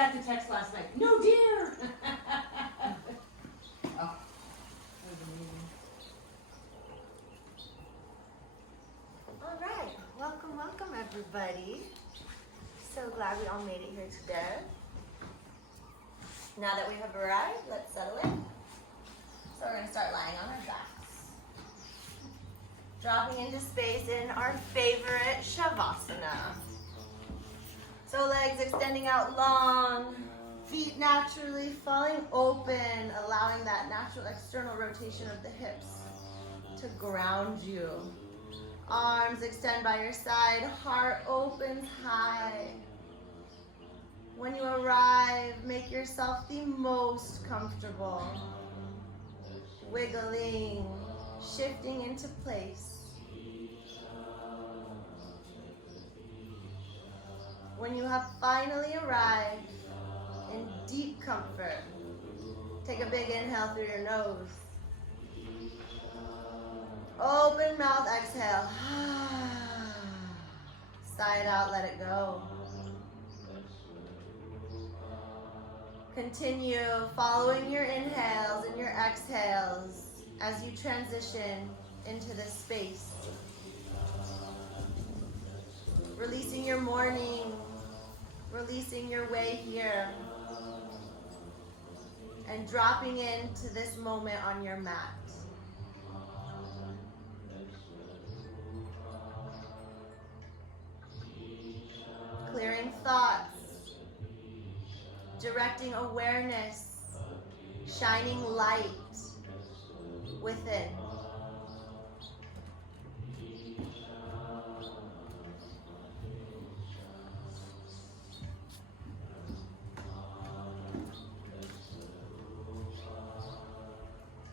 got the text last night. No, dear. Oh, that was amazing. All right, welcome everybody. So glad we all made it here today. Now that we have arrived, let's settle in. So we're gonna start lying on our backs. Dropping into space in our favorite Shavasana. So legs extending out long, feet naturally falling open, allowing that natural external rotation of the hips to ground you. Arms extend by your side, heart opens high. When you arrive, make yourself the most comfortable. Wiggling, shifting into place. When you have finally arrived in deep comfort, take a big inhale through your nose. Open mouth, exhale. Sigh it out, let it go. Continue following your inhales and your exhales as you transition into this space. Releasing your morning, releasing your way here, and dropping into this moment on your mat. Clearing thoughts, directing awareness, shining light within.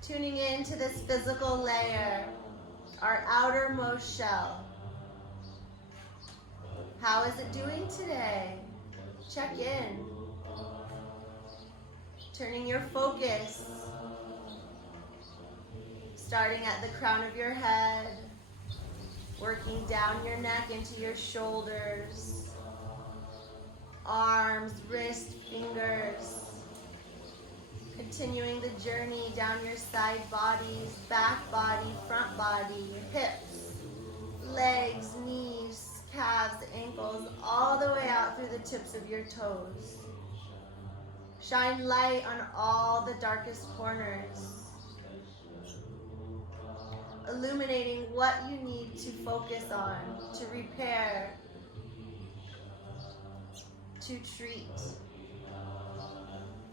Tuning into this physical layer, our outermost shell. How is it doing today? Check in. Turning your focus, starting at the crown of your head, working down your neck into your shoulders, arms, wrists, fingers, continuing the journey down your side bodies, back body, front body, your hips, legs, knees, calves, ankles, all the way out through the tips of your toes. Shine light on all the darkest corners, illuminating what you need to focus on, to repair, to treat,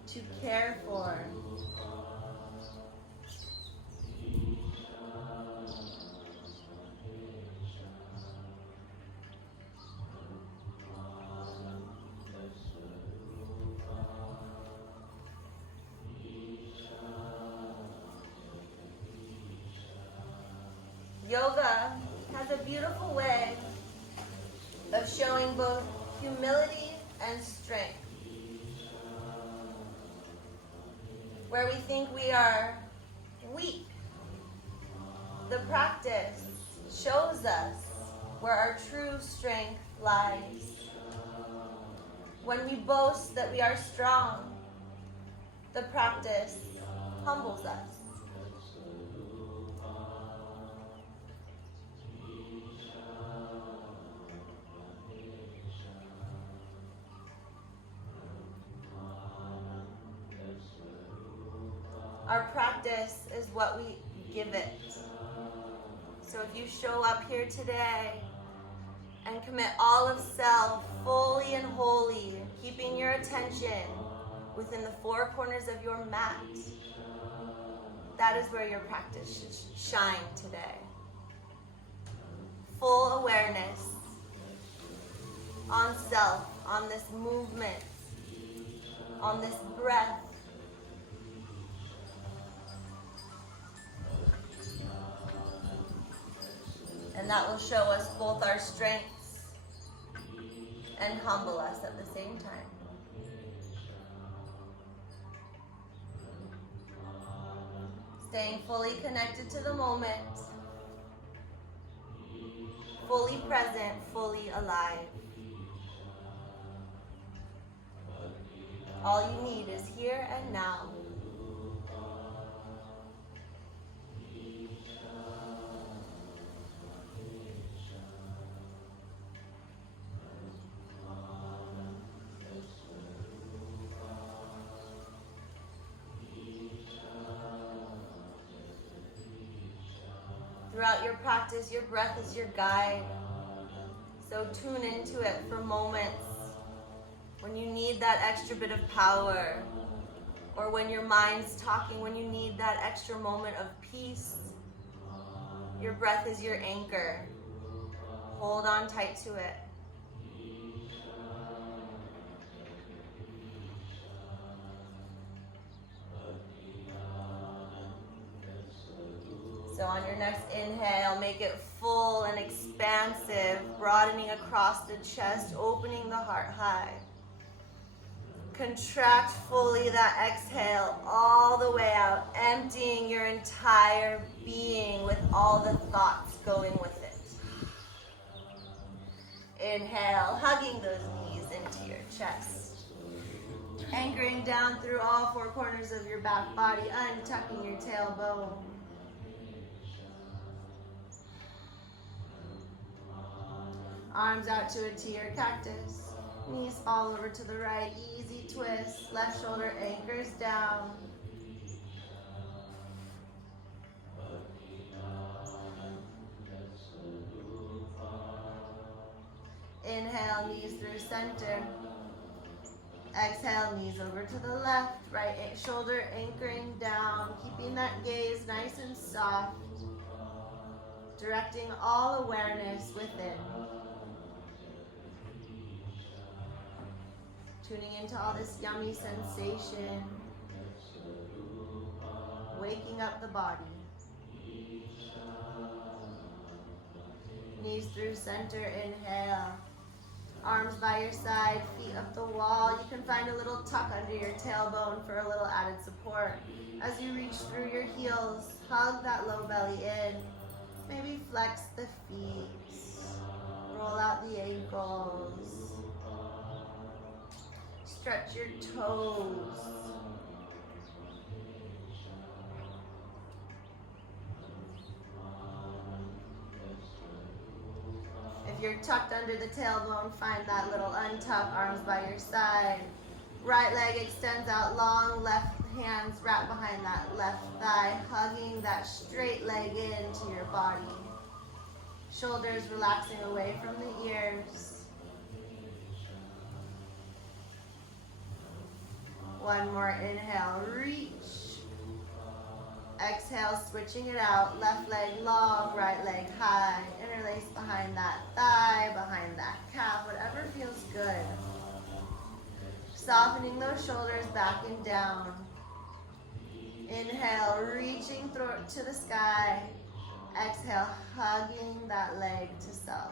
to care for. Yoga has a beautiful way of showing both humility and strength. Where we think we are weak, the practice shows us where our true strength lies. When we boast that we are strong, the practice humbles us. Our practice is what we give it. So if you show up here today and commit all of self, fully and wholly, keeping your attention within the four corners of your mat, that is where your practice should shine today. Full awareness on self, on this movement, on this breath. And that will show us both our strengths and humble us at the same time. Staying fully connected to the moment, fully present, fully alive. All you need is here and now. Throughout your practice, your breath is your guide. So tune into it for moments when you need that extra bit of power, or when your mind's talking, when you need that extra moment of peace. Your breath is your anchor. Hold on tight to it. So on your next inhale, make it full and expansive, broadening across the chest, opening the heart high. Contract fully that exhale all the way out, emptying your entire being with all the thoughts going with it. Inhale, hugging those knees into your chest. Anchoring down through all four corners of your back body, untucking your tailbone. Arms out to a T or cactus. Knees fall over to the right, easy twist. Left shoulder anchors down. Inhale, knees through center. Exhale, knees over to the left. Right shoulder anchoring down, keeping that gaze nice and soft. Directing all awareness within. Tuning into all this yummy sensation. Waking up the body. Knees through center, inhale. Arms by your side, feet up the wall. You can find a little tuck under your tailbone for a little added support. As you reach through your heels, hug that low belly in. Maybe flex the feet. Roll out the ankles. Stretch your toes. If you're tucked under the tailbone, find that little untuck, arms by your side. Right leg extends out long, left hands wrap behind that left thigh, hugging that straight leg into your body. Shoulders relaxing away from the ears. One more inhale, reach. Exhale, switching it out. Left leg long, right leg high. Interlace behind that thigh, behind that calf, whatever feels good. Softening those shoulders back and down. Inhale, reaching throat to the sky. Exhale, hugging that leg to self.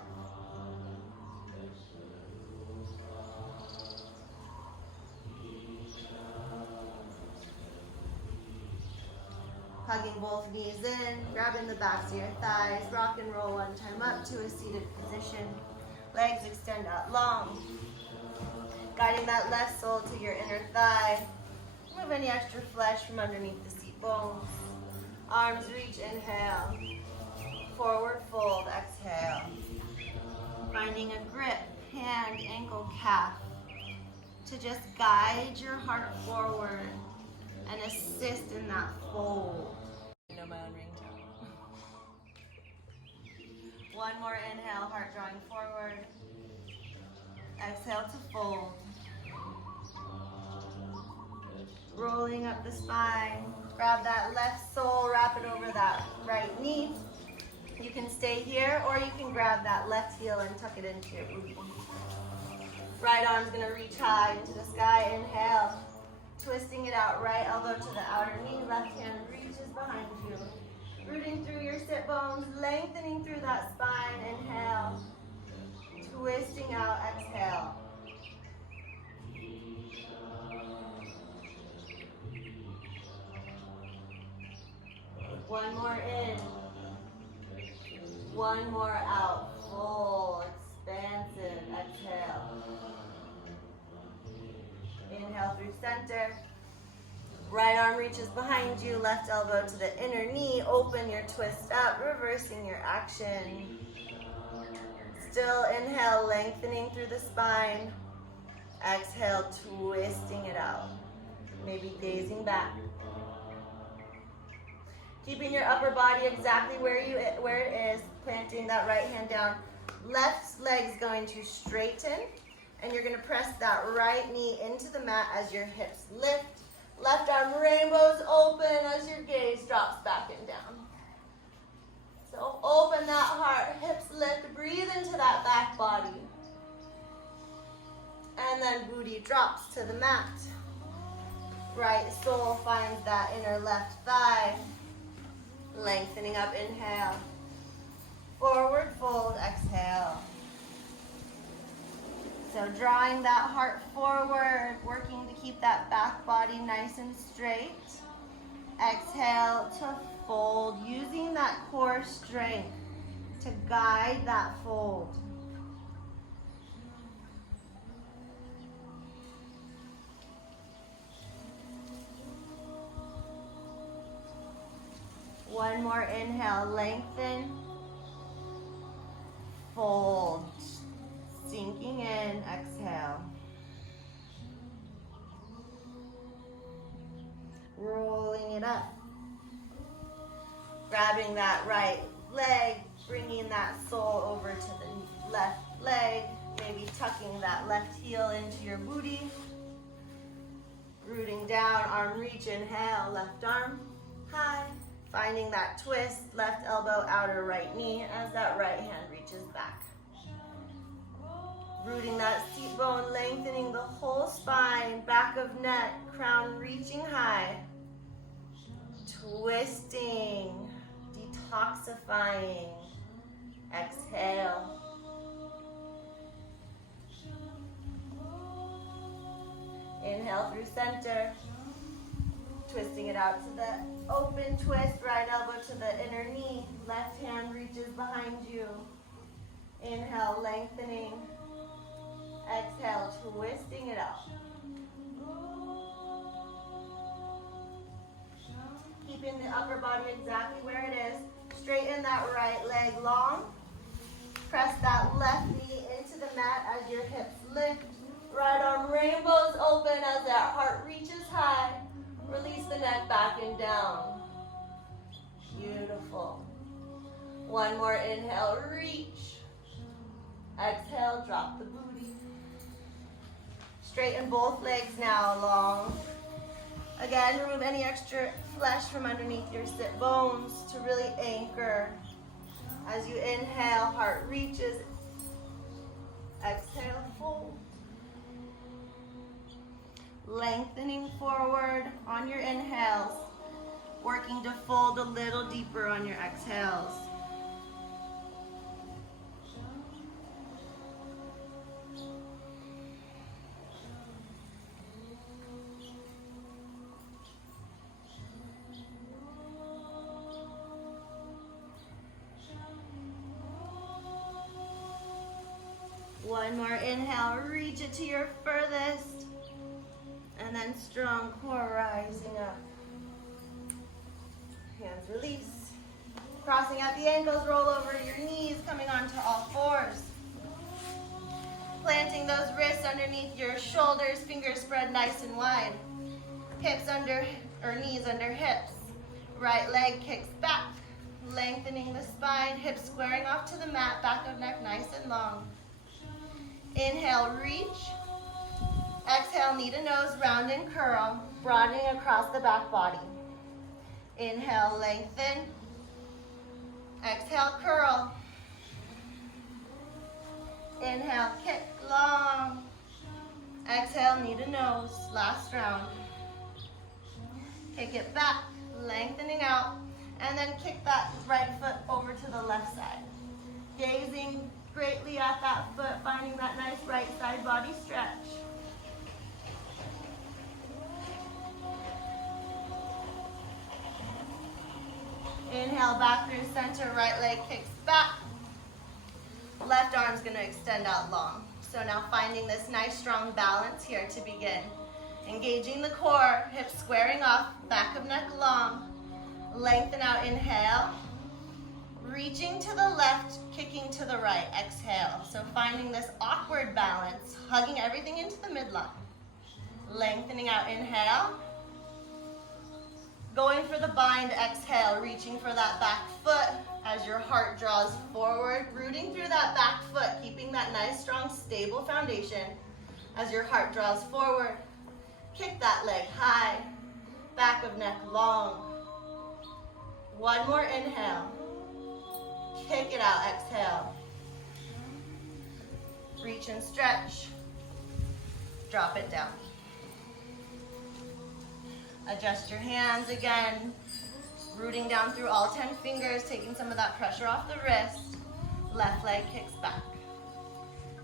Hugging both knees in, grabbing the backs of your thighs, rock and roll one time up to a seated position. Legs extend out long. Guiding that left sole to your inner thigh. Remove any extra flesh from underneath the seat bones. Arms reach, inhale. Forward fold, exhale. Finding a grip, hand, ankle, calf, to just guide your heart forward and assist in that fold. I know my own ringtone. One more inhale, heart drawing forward. Exhale to fold. Rolling up the spine. Grab that left sole, wrap it over that right knee. You can stay here, or you can grab that left heel and tuck it into your booty. Right arm's gonna reach high into the sky. Inhale. Twisting it out, right elbow to the outer knee, left hand reaches behind you. Rooting through your sit bones, lengthening through that spine, inhale. Twisting out, exhale. One more in. One more out, full, expansive, exhale. Inhale through through center. Right arm reaches behind you, left elbow to the inner knee. Open your twist up, reversing your action. Still inhale, lengthening through the spine. Exhale, twisting it out. Maybe gazing back. Keeping your upper body exactly where it is, planting that right hand down. Left leg's going to straighten, and you're going to press that right knee into the mat as your hips lift. Left arm rainbows open as your gaze drops back and down. So open that heart, hips lift, breathe into that back body. And then booty drops to the mat. Right sole finds that inner left thigh. Lengthening up, inhale. Forward fold, exhale. So drawing that heart forward, working to keep that back body nice and straight. Exhale to fold, using that core strength to guide that fold. One more inhale, lengthen, fold, sinking in, exhale. Rolling it up. Grabbing that right leg, bringing that sole over to the left leg, maybe tucking that left heel into your booty. Rooting down, arm reach, inhale, left arm high. Finding that twist, left elbow, outer right knee as that right hand reaches back. Rooting that seat bone, lengthening the whole spine, back of neck, crown reaching high. Twisting, detoxifying. Exhale. Inhale through center. Twisting it out to the open twist, right elbow to the inner knee. Left hand reaches behind you. Inhale, lengthening. Exhale, twisting it out. Keeping the upper body exactly where it is. Straighten that right leg long. Press that left knee into the mat as your hips lift. Right arm rainbows open as that heart reaches high. Release the neck back and down. Beautiful. One more inhale, reach. Exhale, drop the booty. Straighten both legs now, long. Again, remove any extra flesh from underneath your sit bones to really anchor. As you inhale, heart reaches. Exhale, fold. Lengthening forward on your inhales, working to fold a little deeper on your exhales. One more inhale, reach it to your furthest. And then strong core rising up. Hands release. Crossing out the ankles, roll over your knees, coming onto all fours. Planting those wrists underneath your shoulders, fingers spread nice and wide. Hips under, or knees under hips. Right leg kicks back, lengthening the spine, hips squaring off to the mat, back of neck nice and long. Inhale, reach. Exhale, knee to nose, round and curl, broadening across the back body. Inhale, lengthen. Exhale, curl. Inhale, kick, long. Exhale, knee to nose, last round. Kick it back, lengthening out, and then kick that right foot over to the left side. Gazing greatly at that foot, finding that nice right side body stretch. Inhale, back through center, right leg kicks back. Left arm's gonna extend out long. So now finding this nice strong balance here to begin. Engaging the core, hips squaring off, back of neck long. Lengthen out, inhale. Reaching to the left, kicking to the right, exhale. So finding this awkward balance, hugging everything into the midline. Lengthening out, inhale. Going for the bind, exhale, reaching for that back foot as your heart draws forward, rooting through that back foot, keeping that nice, strong, stable foundation as your heart draws forward. Kick that leg high, back of neck long. One more inhale. Kick it out, exhale. Reach and stretch. Drop it down. Adjust your hands again. Rooting down through all 10 fingers, taking some of that pressure off the wrist. Left leg kicks back.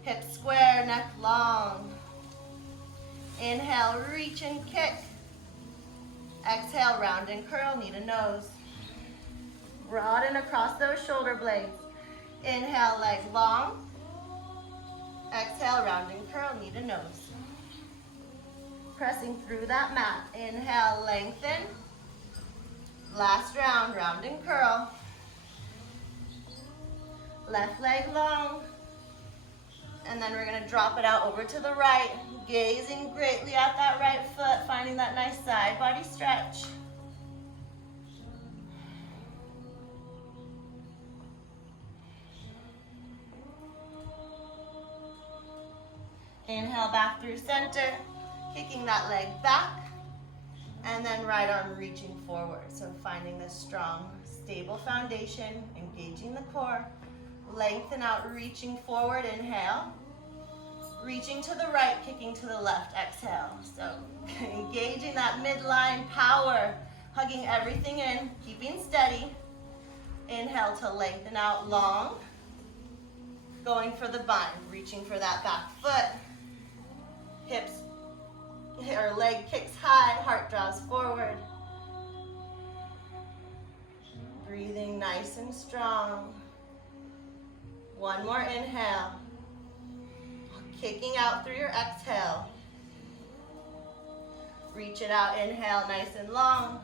Hips square, neck long. Inhale, reach and kick. Exhale, round and curl, knee to nose. Broaden across those shoulder blades. Inhale, leg long. Exhale, round and curl, knee to nose. Pressing through that mat. Inhale, lengthen. Last round, round and curl. Left leg long. And then we're gonna drop it out over to the right, gazing greatly at that right foot, finding that nice side body stretch. Inhale back through center, kicking that leg back, and then right arm reaching forward. So finding this strong, stable foundation, engaging the core, lengthen out, reaching forward, inhale. Reaching to the right, kicking to the left, exhale. So engaging that midline power, hugging everything in, keeping steady. Inhale to lengthen out long. Going for the bind, reaching for that back foot. Hips, or leg kicks high, heart draws forward. Breathing nice and strong. One more inhale. Kicking out through your exhale. Reach it out, inhale, nice and long.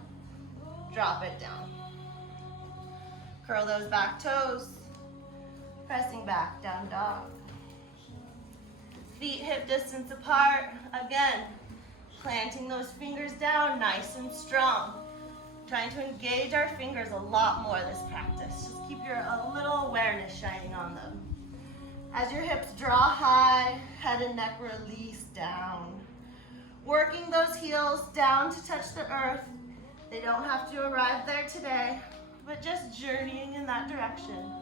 Drop it down. Curl those back toes. Pressing back, down dog. Feet hip distance apart. Again, planting those fingers down, nice and strong. Trying to engage our fingers a lot more this practice. Just keep a little awareness shining on them. As your hips draw high, head and neck release down. Working those heels down to touch the earth. They don't have to arrive there today, but just journeying in that direction.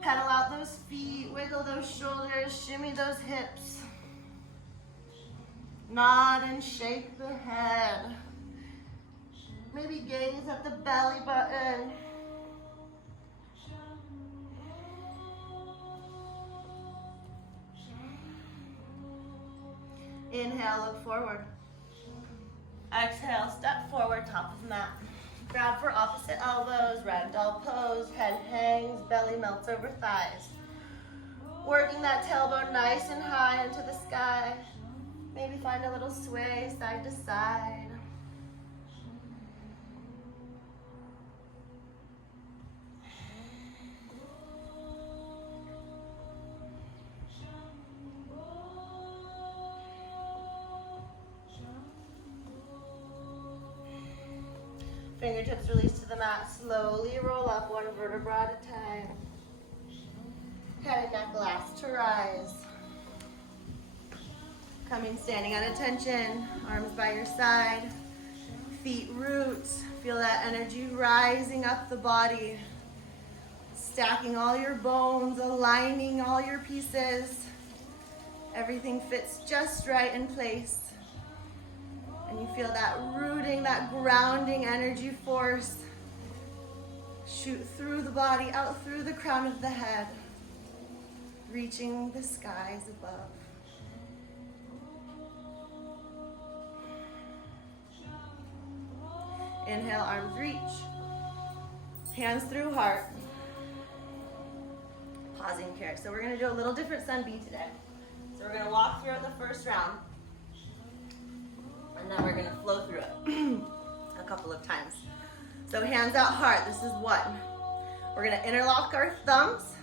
Pedal out those feet, wiggle those shoulders, shimmy those hips. Nod and shake the head. Maybe gaze at the belly button. Inhale, look forward. Exhale, step forward, top of mat. Grab for opposite elbows, ragdoll pose, head hangs, belly melts over thighs. Working that tailbone nice and high into the sky. Maybe find a little sway side to side. Fingertips release to the mat. Slowly roll up one vertebra at a time. Head and neck last to rise. Coming standing at attention. Arms by your side. Feet roots. Feel that energy rising up the body. Stacking all your bones, aligning all your pieces. Everything fits just right in place. And you feel that rooting, that grounding energy force shoot through the body, out through the crown of the head, reaching the skies above. Inhale, arms reach. Hands through heart. Pausing here. So we're going to do a little different sun B today. So we're going to walk throughout the first round. And then we're gonna flow through it a couple of times. So hands out hard, this is one. We're gonna interlock our thumbs.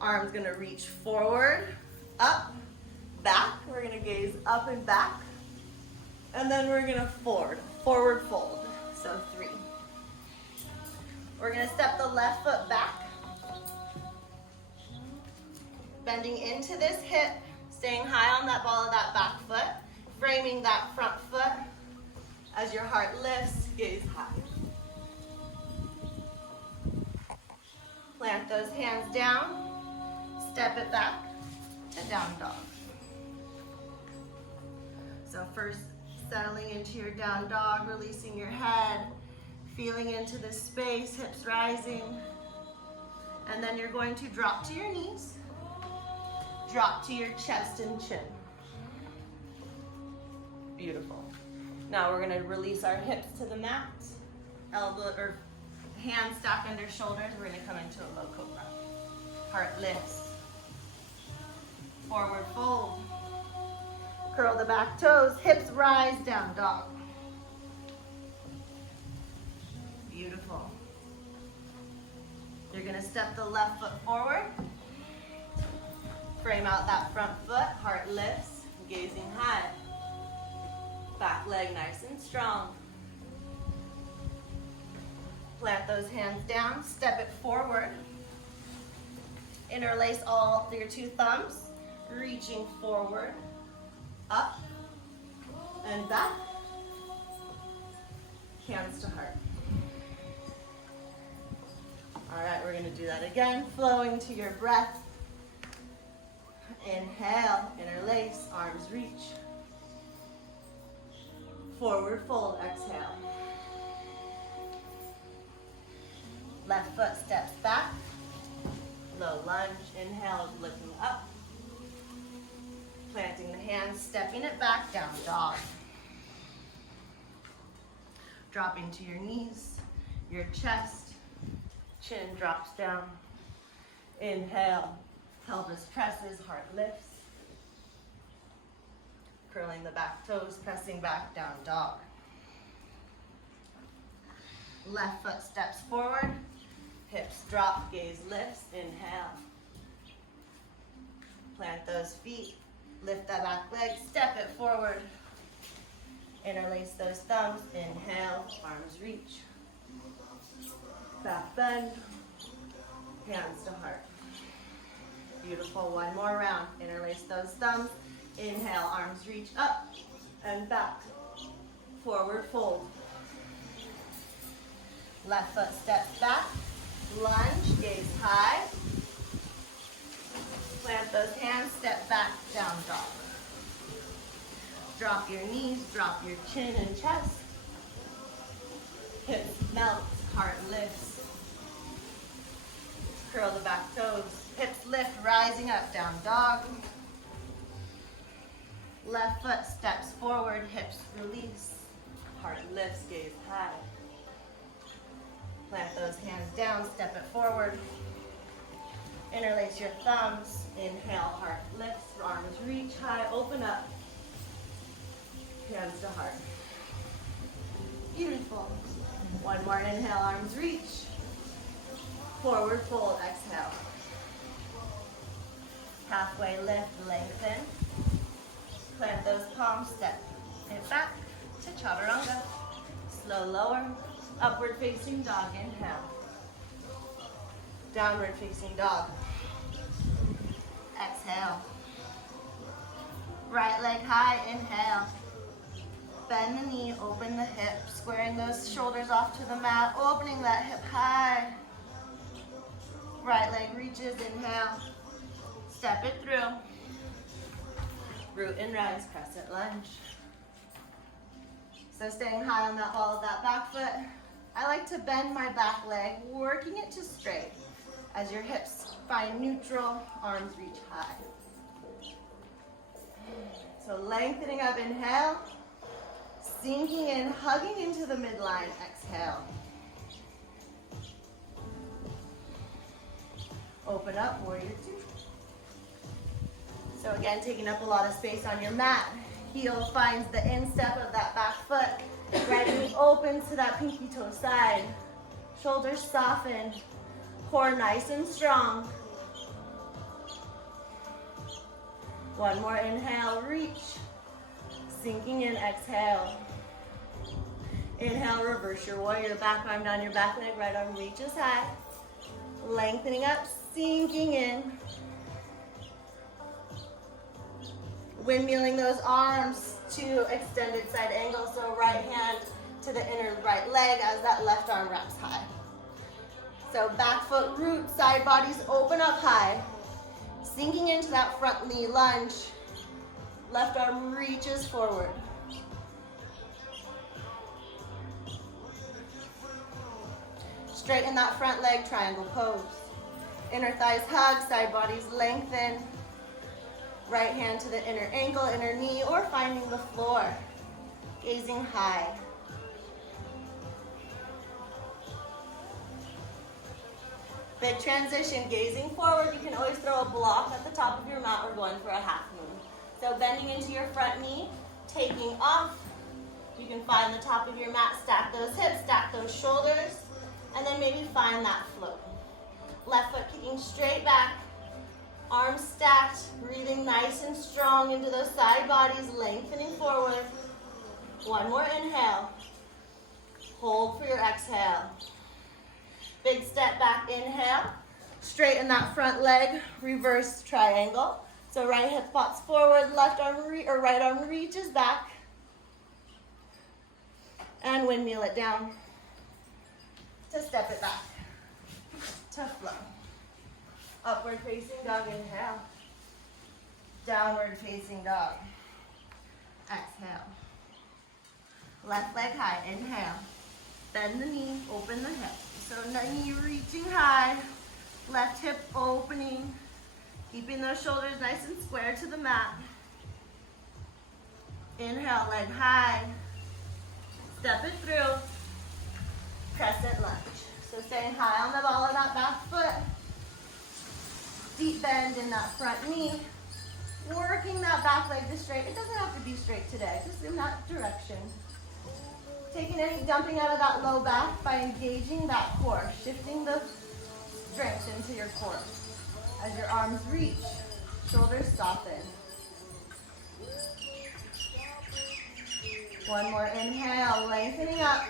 Arms gonna reach forward, up, back. We're gonna gaze up and back. And then we're gonna forward fold. So 3. We're gonna step the left foot back. Bending into this hip, staying high on that ball of that back foot, framing that front foot. As your heart lifts, gaze high. Plant those hands down, step it back to down dog. So first, settling into your down dog, releasing your head, feeling into the space, hips rising. And then you're going to drop to your knees, drop to your chest and chin. Beautiful. Now we're gonna release our hips to the mat, elbow or hands stacked under shoulders. We're gonna come into a low cobra. Heart lifts. Forward fold. Curl the back toes, hips rise, down dog. Beautiful. You're gonna step the left foot forward. Frame out that front foot, heart lifts, gazing high. Back leg nice and strong. Plant those hands down, step it forward. Interlace all your 2 thumbs, reaching forward, up, and back. Hands to heart. All right, we're gonna do that again, flowing to your breath. Inhale, interlace, arms reach. Forward fold, exhale. Left foot steps back. Low lunge, inhale, lifting up. Planting the hands, stepping it back, down dog. Dropping to your knees, your chest, chin drops down. Inhale, pelvis presses, heart lifts. Curling the back toes, pressing back, down dog. Left foot steps forward, hips drop, gaze lifts, inhale. Plant those feet, lift that back leg, step it forward. Interlace those thumbs, inhale, arms reach. Back bend, hands to heart. Beautiful, one more round. Interlace those thumbs. Inhale, arms reach up and back. Forward fold. Left foot steps back. Lunge, gaze high. Plant those hands, step back, down dog. Drop your knees, drop your chin and chest. Hips melt, heart lifts. Curl the back toes. Hips lift, rising up, down dog. Left foot steps forward, hips release. Heart lifts, gaze high. Plant those hands down, step it forward. Interlace your thumbs. Inhale, heart lifts, arms reach high, open up. Hands to heart. Beautiful. One more inhale, arms reach. Forward fold, exhale. Halfway lift, lengthen. Plant those palms, step it back to chaturanga. Slow lower, upward facing dog, inhale. Downward facing dog. Exhale. Right leg high, inhale. Bend the knee, open the hip, squaring those shoulders off to the mat, opening that hip high. Right leg reaches, inhale. Step it through. Root and rise, crescent lunge. So staying high on that ball of that back foot. I like to bend my back leg, working it to straight. As your hips find neutral, arms reach high. So lengthening up, inhale. Sinking in, hugging into the midline, exhale. Open up, warrior two. So again, taking up a lot of space on your mat. Heel finds the instep of that back foot. Right knee opens to that pinky toe side. Shoulders soften. Core nice and strong. One more inhale, reach. Sinking in, exhale. Inhale, reverse your warrior. Back arm down your back leg, right arm reaches high. Lengthening up, sinking in. Windmilling those arms to extended side angle. So right hand to the inner right leg as that left arm wraps high. So back foot root, side bodies open up high. Sinking into that front knee lunge. Left arm reaches forward. Straighten that front leg, triangle pose. Inner thighs hug, side bodies lengthen. Right hand to the inner ankle, inner knee, or finding the floor. Gazing high. Big transition, gazing forward. You can always throw a block at the top of your mat or going for a half moon. So bending into your front knee, taking off. You can find the top of your mat, stack those hips, stack those shoulders, and then maybe find that float. Left foot kicking straight back, arms stacked, breathing nice and strong into those side bodies, lengthening forward. One more inhale. Hold for your exhale. Big step back, inhale. Straighten that front leg, reverse triangle. So right hip pops forward, left arm or right arm reaches back. And windmill it down to step it back, to flow. Upward facing dog, inhale. Downward facing dog. Exhale. Left leg high, inhale. Bend the knee, open the hip. So knee reaching high, left hip opening, keeping those shoulders nice and square to the mat. Inhale, leg high. Step it through. Crescent lunge. So staying high on the ball of that back foot. Deep bend in that front knee. Working that back leg to straight. It doesn't have to be straight today, just in that direction. Taking any dumping out of that low back by engaging that core, shifting the strength into your core. As your arms reach, shoulders soften. One more inhale, lengthening up,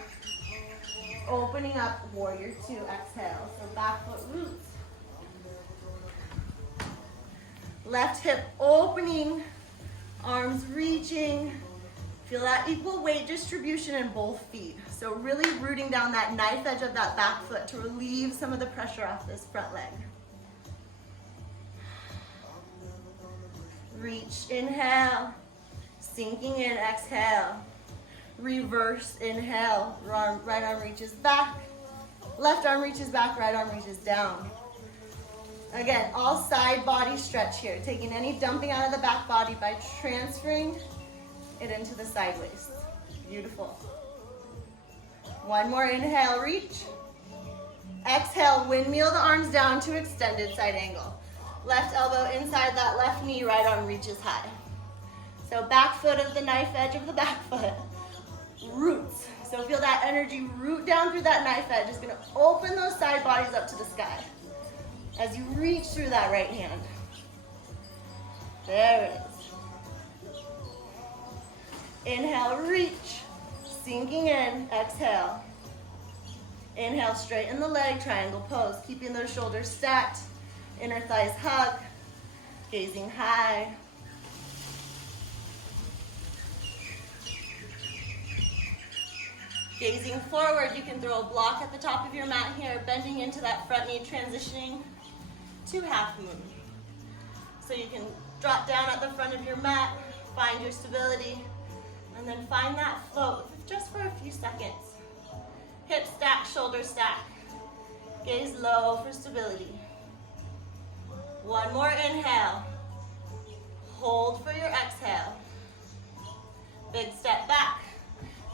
opening up, warrior two, exhale. So back foot roots. Left hip opening, arms reaching. Feel that equal weight distribution in both feet. So really rooting down that knife edge of that back foot to relieve some of the pressure off this front leg. Reach, inhale. Sinking in, exhale. Reverse, inhale. Right arm reaches back. Left arm reaches back, right arm reaches down. Again, all side body stretch here. Taking any dumping out of the back body by transferring it into the sideways. Beautiful. One more inhale, reach. Exhale, windmill the arms down to extended side angle. Left elbow inside that left knee, right arm reaches high. So back foot of the knife edge of the back foot. Roots. So feel that energy root down through that knife edge. It's gonna open those side bodies up to the sky as you reach through that right hand. There it is. Inhale, reach, sinking in, exhale. Inhale, straighten the leg, triangle pose, keeping those shoulders stacked, inner thighs hug, gazing high. Gazing forward, you can throw a block at the top of your mat here, bending into that front knee, transitioning to half moon. So you can drop down at the front of your mat, find your stability, and then find that float just for a few seconds. Hip stack, shoulder stack. Gaze low for stability. One more inhale. Hold for your exhale. Big step back.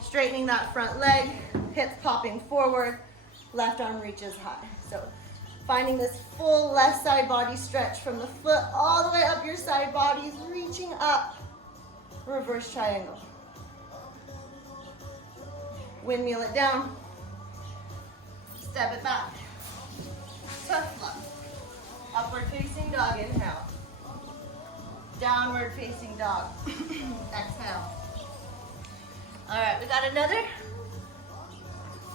Straightening that front leg, hips popping forward, left arm reaches high. So finding this full left side body stretch from the foot all the way up your side bodies, reaching up. reverse triangle. Windmill it down. Step it back. Tough love. Upward facing dog, inhale. Downward facing dog. Exhale. All right, we got another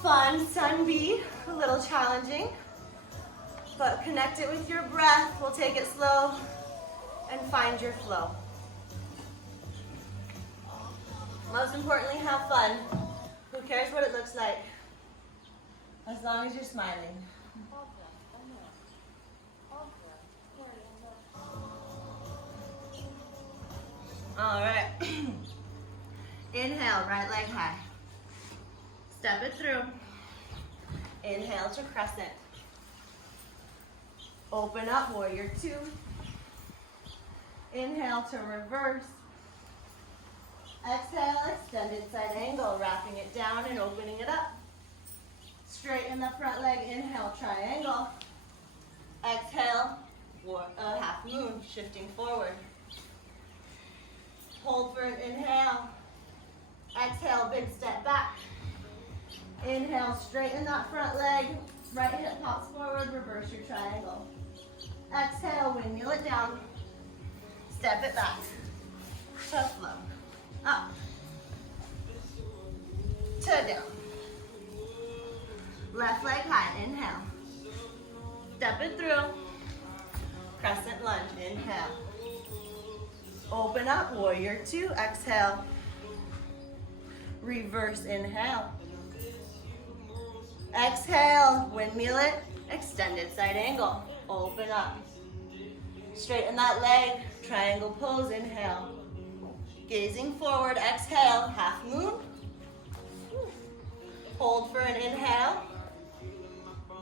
fun sun bee, a little challenging, but connect it with your breath. We'll take it slow and find your flow. Most importantly, have fun. Who cares what it looks like? As long as you're smiling. All right. Inhale, right leg high. Step it through. Inhale to crescent. Open up, warrior two. Inhale to reverse. Exhale, extended side angle, wrapping it down and opening it up. Straighten the front leg, inhale, triangle. Exhale, half moon, shifting forward. Hold for an inhale. Exhale, big step back. Inhale, straighten that front leg. Right hip pops forward, reverse your triangle. Exhale, windmill it down. Step it back. Tough love. Up. To down. Left leg high, inhale. Step it through. Crescent lunge, inhale. Open up, warrior two, exhale. Reverse inhale. Exhale, windmill it, extended side angle. Open up. Straighten that leg, triangle pose, inhale. Gazing forward, exhale, half moon. Hold for an inhale.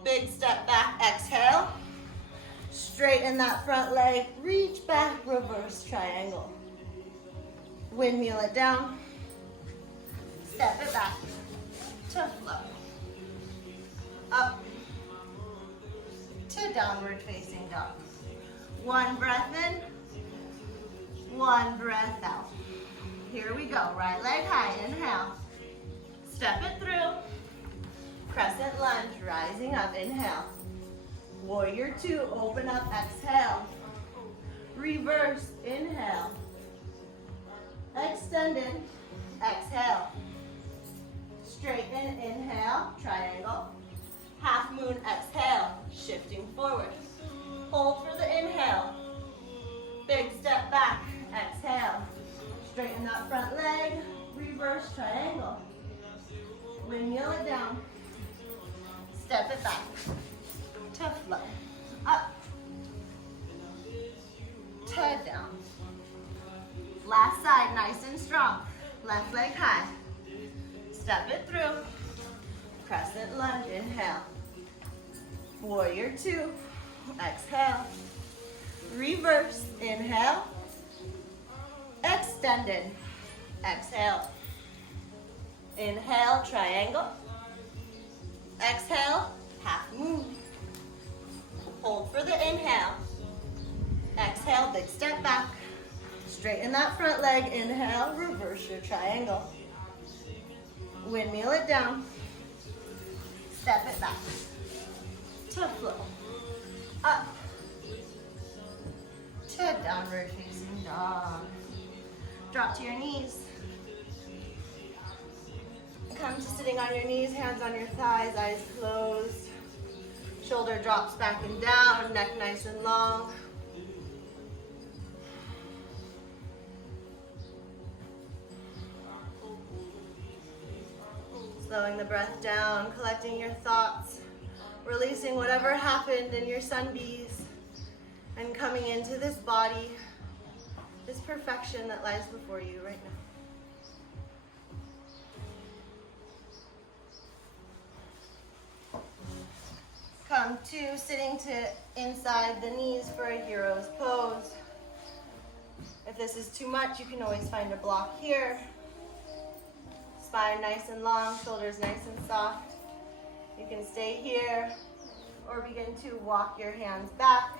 Big step back, exhale. Straighten that front leg, reach back, reverse triangle. Windmill it down. Step it back to flow. Up to downward facing dog. One breath in, one breath out. Here we go, right leg high, inhale. Step it through. Crescent lunge, rising up, inhale. Warrior two, open up, exhale. Reverse, inhale. Extended, exhale. Straighten, inhale, triangle. Half moon, exhale, shifting forward. Hold for the inhale. Big step back, exhale. Straighten that front leg, reverse triangle. Windmill it down. Step it back. Tough love. Up. To down. Last side, nice and strong. Left leg high. Step it through. Crescent lunge, inhale. Warrior two, exhale. Reverse, inhale. Extended, exhale. Inhale, triangle. Exhale, half moon. Hold for the inhale. Exhale, big step back. Straighten that front leg, inhale, reverse your triangle. Windmill it down. Step it back. To flow. Up. To downward facing dog. Drop to your knees. Come to sitting on your knees, hands on your thighs, eyes closed. Shoulder drops back and down, neck nice and long. Slowing the breath down, collecting your thoughts, releasing whatever happened in your sun bees, and coming into this body, this perfection that lies before you right now. Come to sitting to inside the knees for a hero's pose. If this is too much, you can always find a block here. Spine nice and long, shoulders nice and soft. You can stay here or begin to walk your hands back.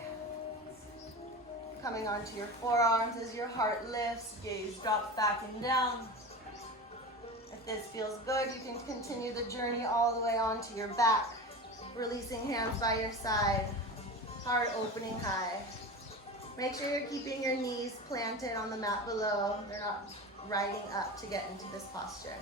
coming onto your forearms as your heart lifts, gaze drops back and down. If this feels good, you can continue the journey all the way onto your back, releasing hands by your side, heart opening high. Make sure you're keeping your knees planted on the mat below. They're not riding up to get into this posture.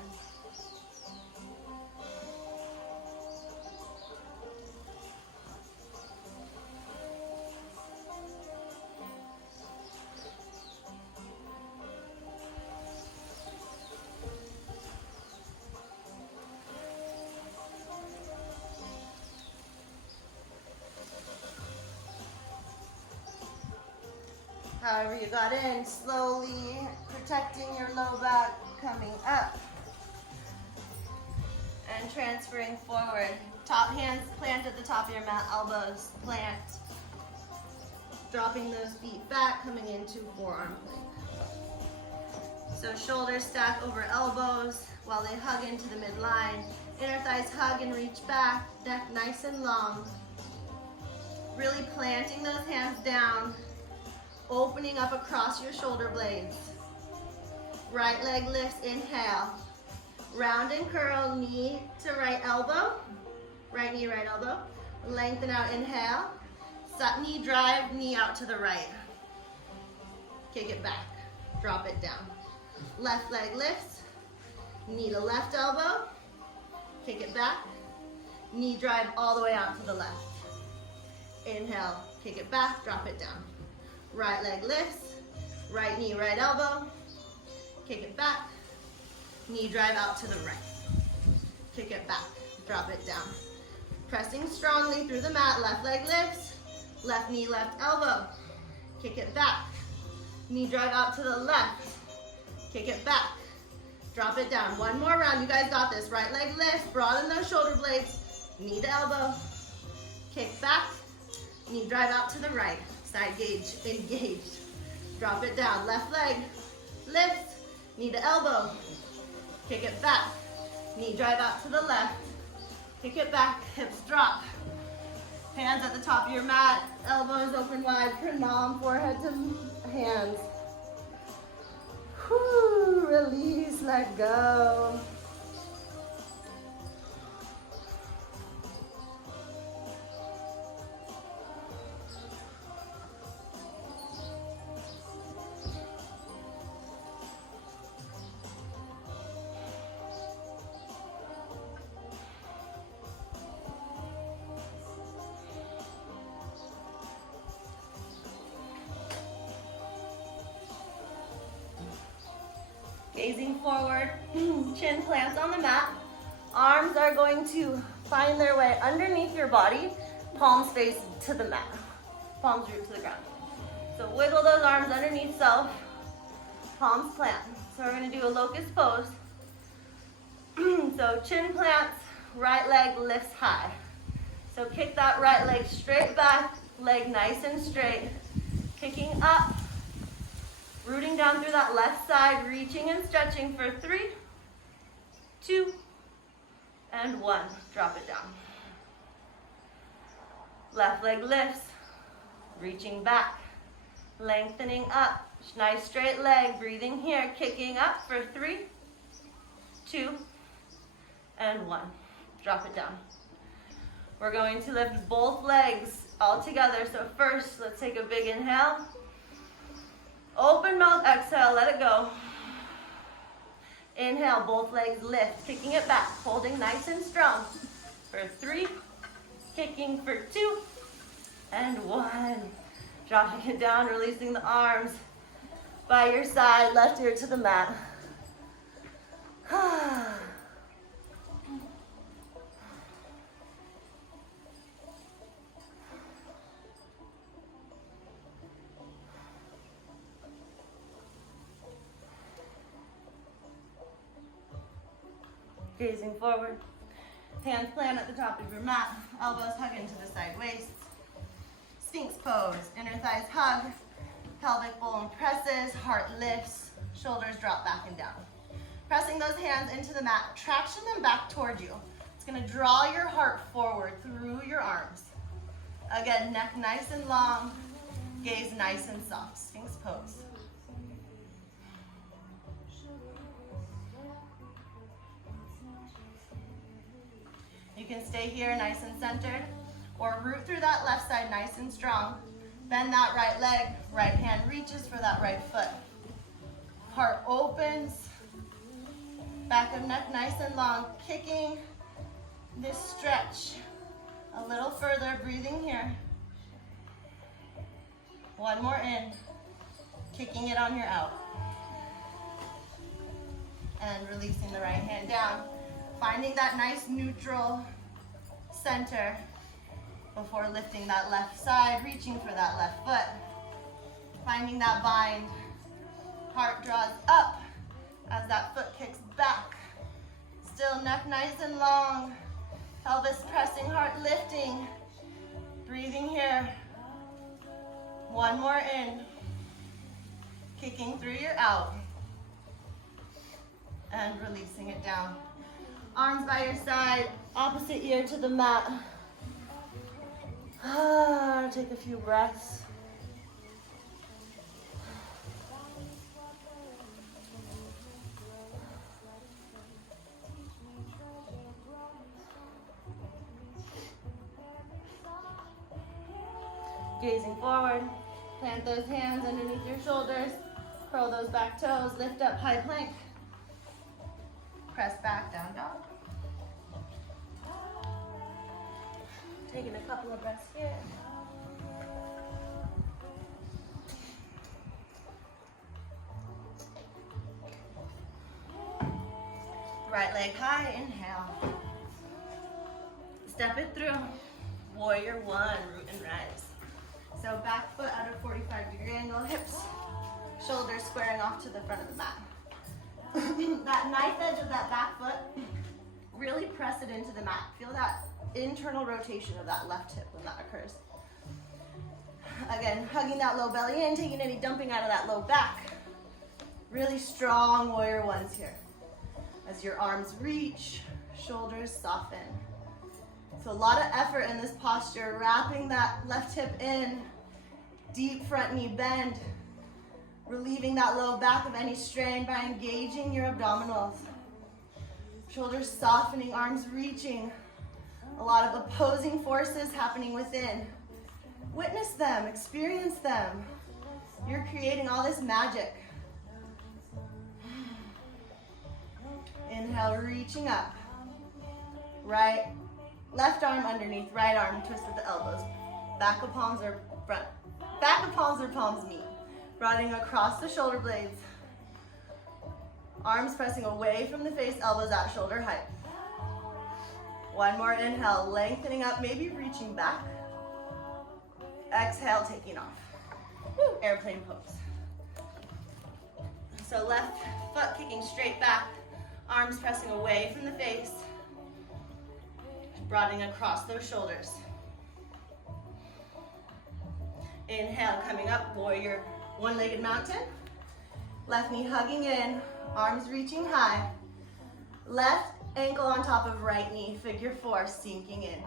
However you got in, slowly protecting your low back, coming up and transferring forward. Top hands plant at the top of your mat, elbows plant. Dropping those feet back, coming into forearm plank. So shoulders stack over elbows while they hug into the midline. Inner thighs hug and reach back, neck nice and long. Really planting those hands down, opening up across your shoulder blades. Right leg lifts, inhale. Round and curl, knee to right elbow. Right knee, right elbow. Lengthen out, inhale. Knee drive, knee out to the right. Kick it back, drop it down. Left leg lifts, knee to left elbow. Kick it back, knee drive all the way out to the left. Inhale, kick it back, drop it down. Right leg lifts, right knee, right elbow, kick it back, knee drive out to the right, kick it back, drop it down. Pressing strongly through the mat, left leg lifts, left knee, left elbow, kick it back, knee drive out to the left, kick it back, drop it down. One more round, you guys got this. Right leg lifts, broaden those shoulder blades, knee to elbow, kick back, knee drive out to the right. Side gauge, engaged. Drop it down. Left leg, lift, knee to elbow. Kick it back. Knee drive out to the left. Kick it back, hips drop. Hands at the top of your mat, elbows open wide, pranam, forehead to hands. Whew, release, let go. Gazing forward, chin plants on the mat. Arms are going to find their way underneath your body, palms face to the mat, palms root to the ground. So wiggle those arms underneath self, palms plant. So we're gonna do a locust pose. So chin plants, right leg lifts high. So kick that right leg straight back, leg nice and straight, kicking up. Rooting down through that left side, reaching and stretching for 3, 2, and 1. Drop it down. Left leg lifts, reaching back, lengthening up. Nice straight leg, breathing here, kicking up for 3, 2, and 1. Drop it down. We're going to lift both legs all together. So first, let's take a big inhale. Open mouth, exhale, let it go. Inhale, both legs lift, kicking it back, holding nice and strong for 3, kicking for 2, and 1. Dropping it down, releasing the arms by your side, left ear to the mat. Gazing forward, hands plant at the top of your mat, elbows hug into the side waist. Sphinx pose, inner thighs hug, pelvic bone presses, heart lifts, shoulders drop back and down. Pressing those hands into the mat, traction them back toward you. It's gonna draw your heart forward through your arms. Again, neck nice and long, Gaze nice and soft, Sphinx pose. You can stay here nice and centered, or root through that left side nice and strong. Bend that right leg, right hand reaches for that right foot. Heart opens, back of neck nice and long, kicking this stretch a little further, breathing here. One more in, kicking it on your out. And releasing the right hand down. Finding that nice neutral center before lifting that left side, reaching for that left foot. Finding that bind. Heart draws up as that foot kicks back. Still neck nice and long. Pelvis pressing, heart lifting. Breathing here. One more in. Kicking through your out. And releasing it down. Arms by your side, opposite ear to the mat. Take a few breaths. Gazing forward, plant those hands underneath your shoulders, curl those back toes, lift up high plank. Press back, down dog. Taking a couple of breaths here. Right leg high, inhale. Step it through. Warrior one, root and rise. So back foot at a 45-degree angle, hips, shoulders squaring off to the front of the mat. That knife edge of that back foot, really press it into the mat. Feel that internal rotation of that left hip when that occurs. Again, hugging that low belly in, taking any dumping out of that low back. Really strong warrior ones here. As your arms reach, shoulders soften. So a lot of effort in this posture, wrapping that left hip in, deep front knee bend, relieving that low back of any strain by engaging your abdominals. Shoulders softening, arms reaching. A lot of opposing forces happening within. Witness them, experience them. You're creating all this magic. Inhale, reaching up. Right, left arm underneath, right arm, twist at the elbows. Back of palms are front. Back of palms or palms meet. Broadening across the shoulder blades. Arms pressing away from the face, elbows at shoulder height. One more inhale, lengthening up, maybe reaching back. Exhale, taking off. Woo, airplane pose. So left foot kicking straight back, arms pressing away from the face, broadening across those shoulders. Inhale, coming up, warrior one-legged mountain. Left knee hugging in, arms reaching high. Left ankle on top of right knee, figure four, sinking in.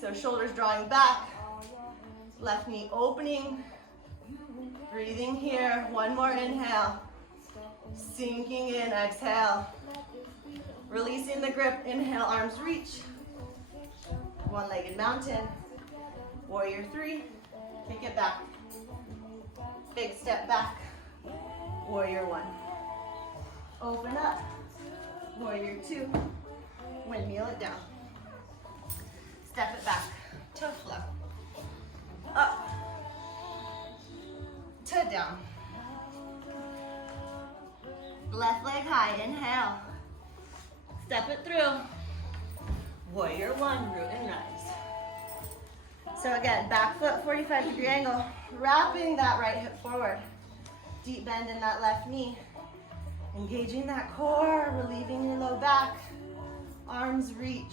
So shoulders drawing back, left knee opening, breathing here. One more inhale, sinking in, exhale. Releasing the grip, inhale, arms reach. One-legged mountain, warrior three, kick it back. Big step back, warrior one. Open up, warrior two, windmill it down. Step it back to flow. Up, to down. Left leg high, inhale. Step it through. Warrior one, root and rise. So again, back foot, 45-degree angle, wrapping that right hip forward. Deep bend in that left knee. Engaging that core, relieving your low back. Arms reach.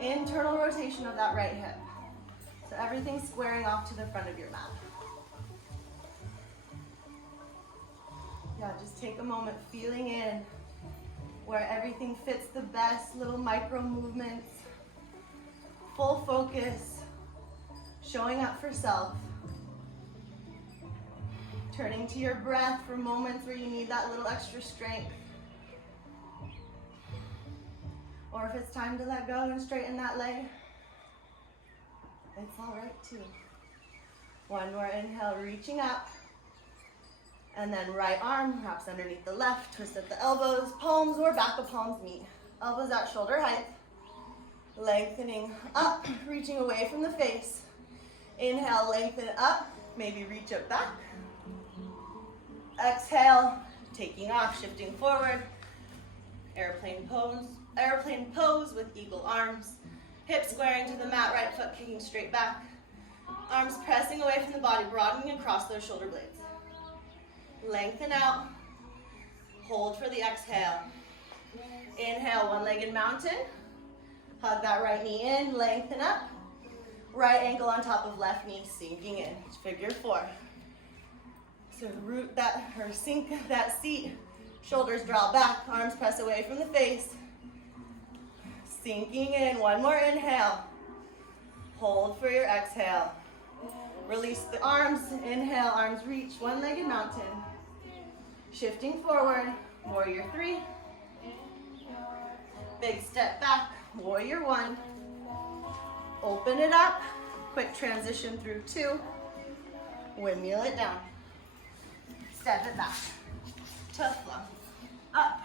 Internal rotation of that right hip. So everything's squaring off to the front of your mat. Yeah, just take a moment feeling in where everything fits the best, little micro movements. Full focus, showing up for self. Turning to your breath for moments where you need that little extra strength. Or if it's time to let go and straighten that leg, it's all right too. One more inhale, reaching up. And then right arm wraps underneath the left, twist at the elbows, palms or back of palms meet. Elbows at shoulder height. Lengthening up, reaching away from the face. Inhale, lengthen up, maybe reach up back. Exhale, taking off, shifting forward. Airplane pose with eagle arms. Hips squaring to the mat, right foot kicking straight back. Arms pressing away from the body, broadening across those shoulder blades. Lengthen out. Hold for the exhale. Inhale, one-legged mountain. Hug that right knee in, lengthen up. Right ankle on top of left knee, sinking in. Figure four. So root that, or sink that seat. Shoulders draw back, arms press away from the face. Sinking in, one more inhale. Hold for your exhale. Release the arms, inhale, arms reach, one-legged mountain. Shifting forward, warrior three. Big step back, warrior one. Open it up, quick transition through two. Windmill it down. Step it back, to flow, up,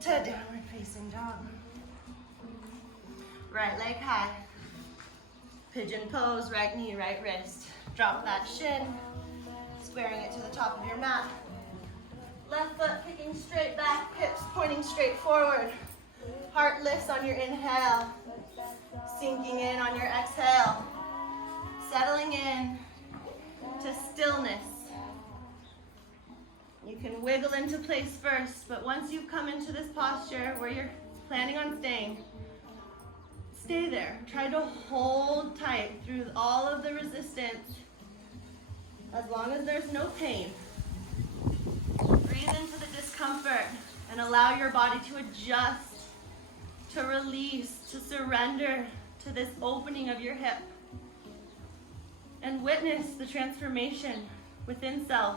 to downward facing dog. Right leg high. Pigeon pose, right knee, right wrist. Drop that shin, squaring it to the top of your mat. Left foot kicking straight back, hips pointing straight forward. Heart lifts on your inhale, sinking in on your exhale. Settling in to stillness. You can wiggle into place first, but once you've come into this posture where you're planning on staying, stay there. Try to hold tight through all of the resistance as long as there's no pain. Breathe into the discomfort and allow your body to adjust, to release, to surrender to this opening of your hip. And witness the transformation within self.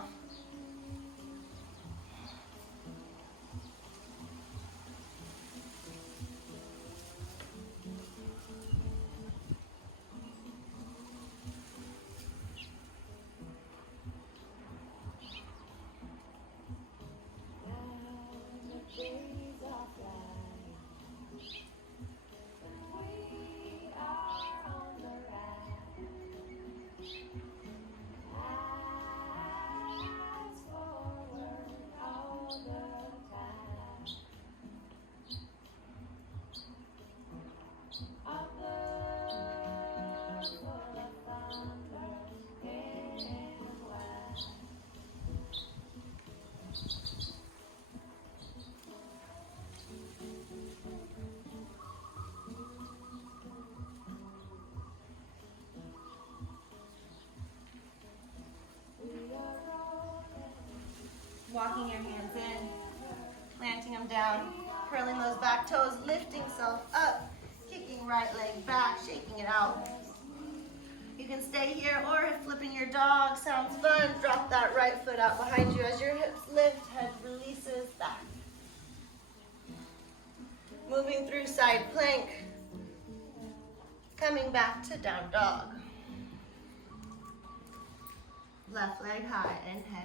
Walking your hands in, planting them down, curling those back toes, lifting self up, kicking right leg back, shaking it out. You can stay here, or if flipping your dog sounds fun, drop that right foot out behind you as your hips lift, head releases back. Moving through side plank, coming back to down dog. Left leg high, inhale.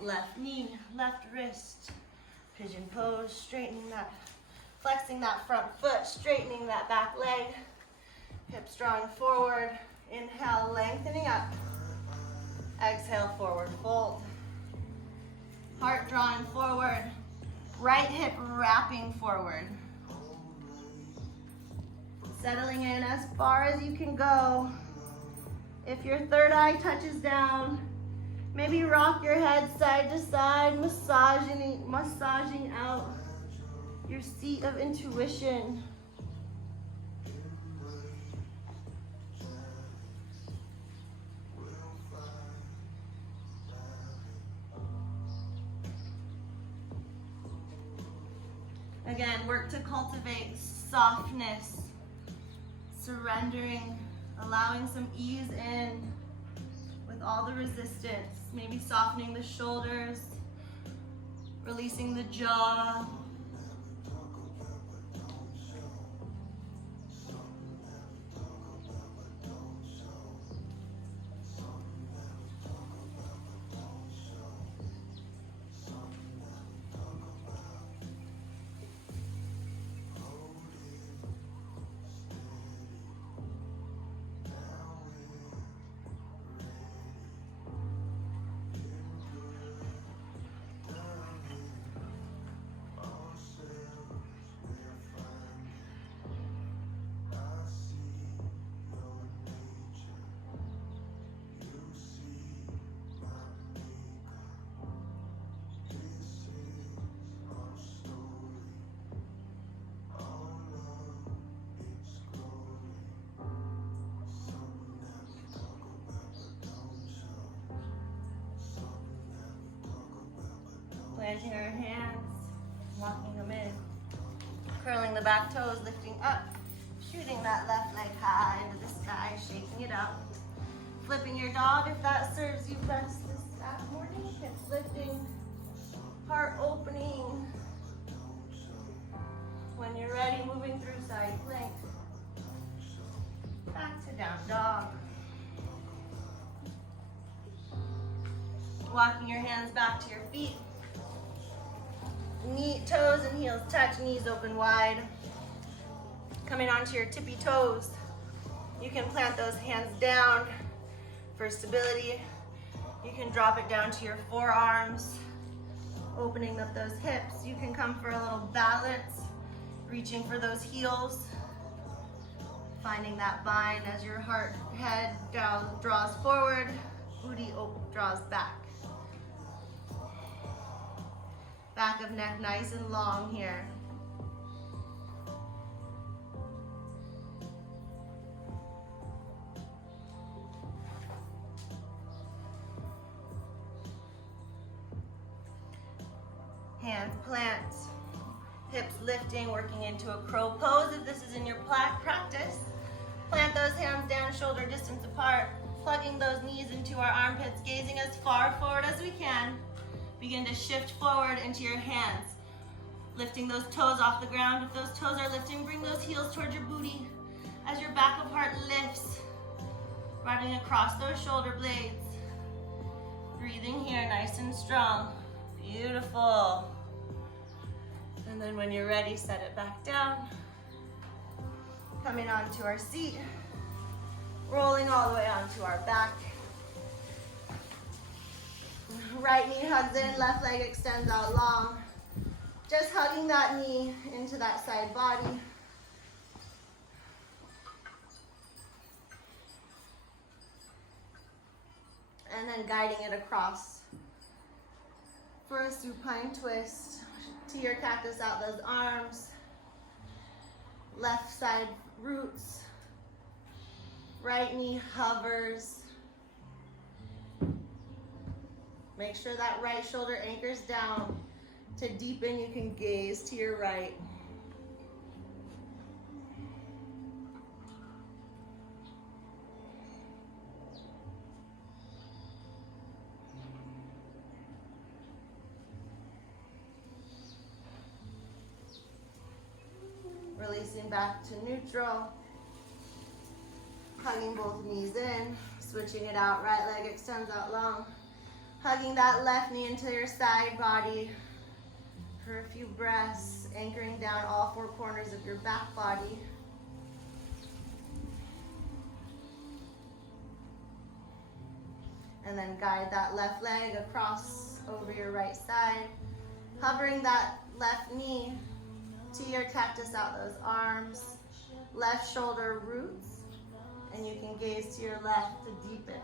Left knee, left wrist, pigeon pose, straightening that, flexing that front foot, straightening that back leg, hips drawing forward, inhale, lengthening up, exhale, forward fold. Heart drawing forward, right hip wrapping forward. Settling in as far as you can go. If your third eye touches down, maybe rock your head side to side, massaging out your seat of intuition. Again, work to cultivate softness, surrendering, allowing some ease in, with all the resistance. Maybe softening the shoulders, releasing the jaw. Planting our hands, walking them in. Curling the back toes, lifting up. Shooting that left leg high into the sky, shaking it out. Flipping your dog if that serves you best this morning. Hips lifting, heart opening. When you're ready, moving through side plank. Back to down dog. Walking your hands back to your feet. Toes and heels touch, knees open wide. Coming onto your tippy toes. You can plant those hands down for stability. You can drop it down to your forearms, opening up those hips. You can come for a little balance, reaching for those heels, finding that bind as your head draws forward, booty draws back. Back of neck nice and long here. Hands plant, hips lifting, working into a crow pose if this is in your practice. Plant those hands down, shoulder distance apart, plugging those knees into our armpits, gazing as far forward as we can. Begin to shift forward into your hands, lifting those toes off the ground. If those toes are lifting, bring those heels towards your booty as your back of heart lifts, riding across those shoulder blades. Breathing here, nice and strong. Beautiful. And then when you're ready, set it back down. Coming onto our seat, rolling all the way onto our back. Right knee hugs in, left leg extends out long. Just hugging that knee into that side body. And then guiding it across for a supine twist. To your cactus out those arms. Left side roots. Right knee hovers. Make sure that right shoulder anchors down. To deepen, you can gaze to your right. Releasing back to neutral. Hugging both knees in, switching it out. Right leg extends out long. Hugging that left knee into your side body for a few breaths, anchoring down all four corners of your back body. And then guide that left leg across over your right side, hovering that left knee to your cactus out those arms, left shoulder roots, and you can gaze to your left to deepen.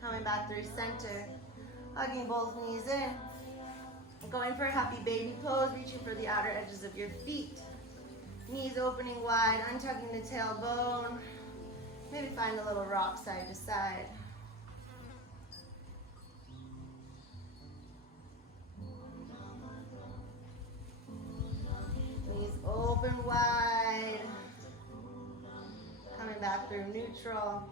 Coming back through center, hugging both knees in, going for a happy baby pose, reaching for the outer edges of your feet. Knees opening wide, untucking the tailbone. Maybe find a little rock side to side. Knees open wide. Coming back through neutral.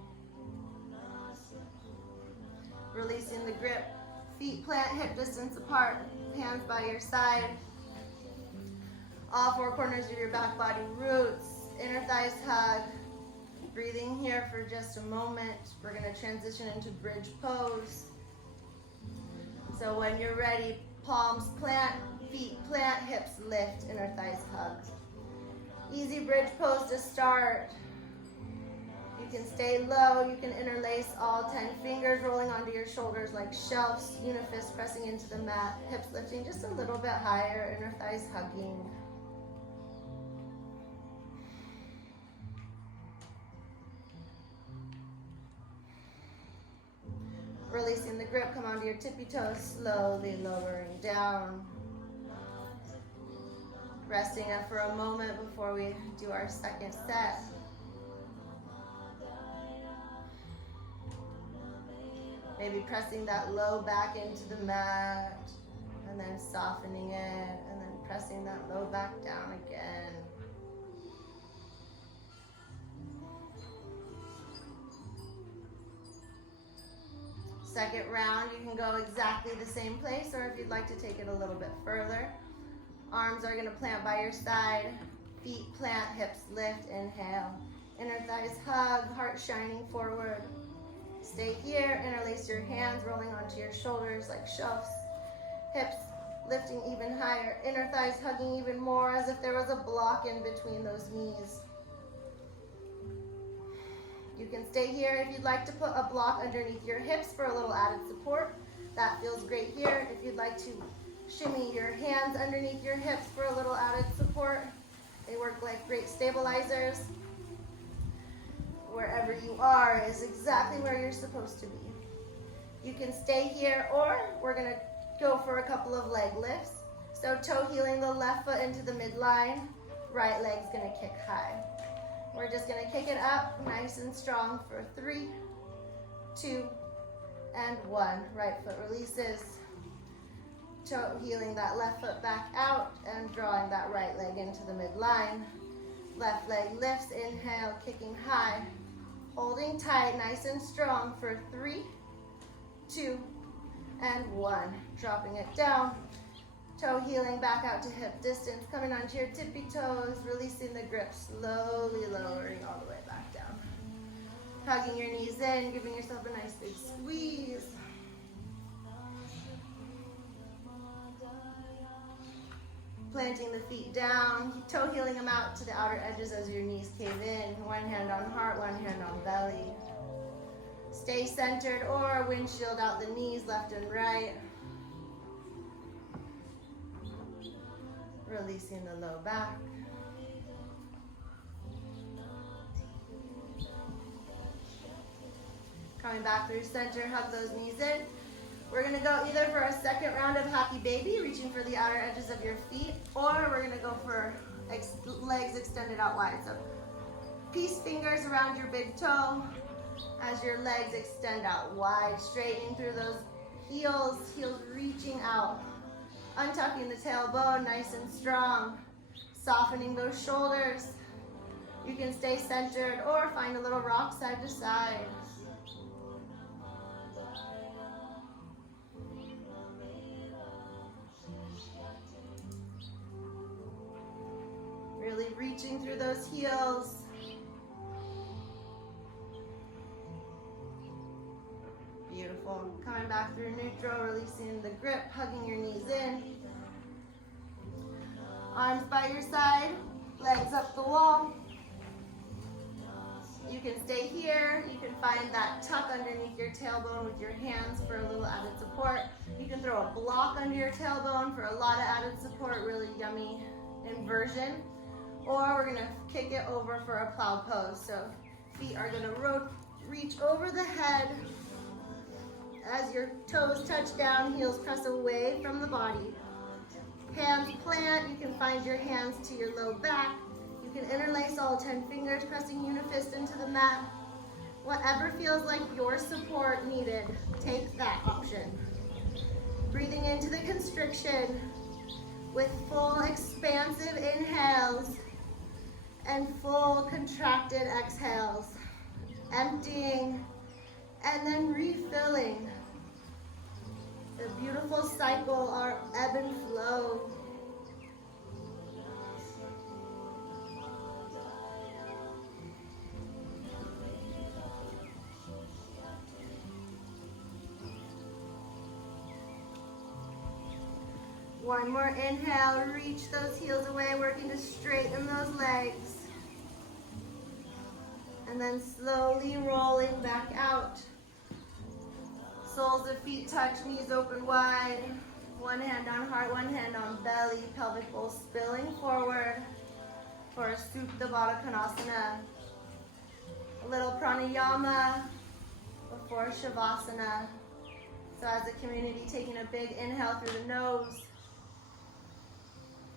Releasing the grip. Feet plant, hip distance apart. Hands by your side. All four corners of your back body roots. Inner thighs hug. Breathing here for just a moment. We're going to transition into bridge pose. So when you're ready, palms plant, feet plant, hips lift, inner thighs hug. Easy bridge pose to start. You can stay low. You can interlace all 10 fingers, rolling onto your shoulders like shelves. Unifist pressing into the mat. Hips lifting just a little bit higher. Inner thighs hugging. Releasing the grip, come onto your tippy toes, slowly lowering down. Resting up for a moment before we do our second set. Maybe pressing that low back into the mat, and then softening it, and then pressing that low back down again. Second round, you can go exactly the same place, or if you'd like to take it a little bit further. Arms are gonna plant by your side, feet plant, hips lift, inhale. Inner thighs hug, heart shining forward. Stay here, interlace your hands, rolling onto your shoulders like shelves. Hips lifting even higher, inner thighs hugging even more as if there was a block in between those knees. You can stay here if you'd like to put a block underneath your hips for a little added support. That feels great here. If you'd like to shimmy your hands underneath your hips for a little added support, they work like great stabilizers. Wherever you are is exactly where you're supposed to be. You can stay here, or we're gonna go for a couple of leg lifts. So toe heeling the left foot into the midline, right leg's gonna kick high. We're just gonna kick it up nice and strong for 3, 2, and 1. Right foot releases. Toe heeling that left foot back out and drawing that right leg into the midline. Left leg lifts, inhale, kicking high. Holding tight, nice and strong for 3, 2, and 1. Dropping it down. Toe heeling back out to hip distance, coming onto your tippy toes, releasing the grip, slowly lowering all the way back down. Hugging your knees in, giving yourself a nice big squeeze. Planting the feet down, toe heeling them out to the outer edges as your knees cave in. One hand on heart, one hand on belly. Stay centered or windshield out the knees left and right. Releasing the low back. Coming back through center, hug those knees in. We're gonna go either for a second round of happy baby, reaching for the outer edges of your feet, or we're gonna go for legs extended out wide. So peace fingers around your big toe as your legs extend out wide, straightening through those heels reaching out. Untucking the tailbone nice and strong. Softening those shoulders. You can stay centered or find a little rock side to side. Really reaching through those heels. Beautiful. Coming back through neutral, releasing the grip, hugging your knees in. Arms by your side, legs up the wall. You can stay here. You can find that tuck underneath your tailbone with your hands for a little added support. You can throw a block under your tailbone for a lot of added support, really yummy inversion. Or we're gonna kick it over for a plow pose. So feet are gonna reach over the head as your toes touch down, heels press away from the body. Hands plant, you can find your hands to your low back. You can interlace all 10 fingers, pressing unifist into the mat. Whatever feels like your support needed, take that option. Breathing into the constriction with full expansive inhales and full contracted exhales. Emptying and then refilling. The beautiful cycle, our ebb and flow. One more inhale, reach those heels away, working to straighten those legs. And then slowly rolling back out. Soles of feet touch, knees open wide. One hand on heart, one hand on belly. Pelvic bowl spilling forward for a Supta Baddha Konasana. A little pranayama before Shavasana. So as a community, taking a big inhale through the nose.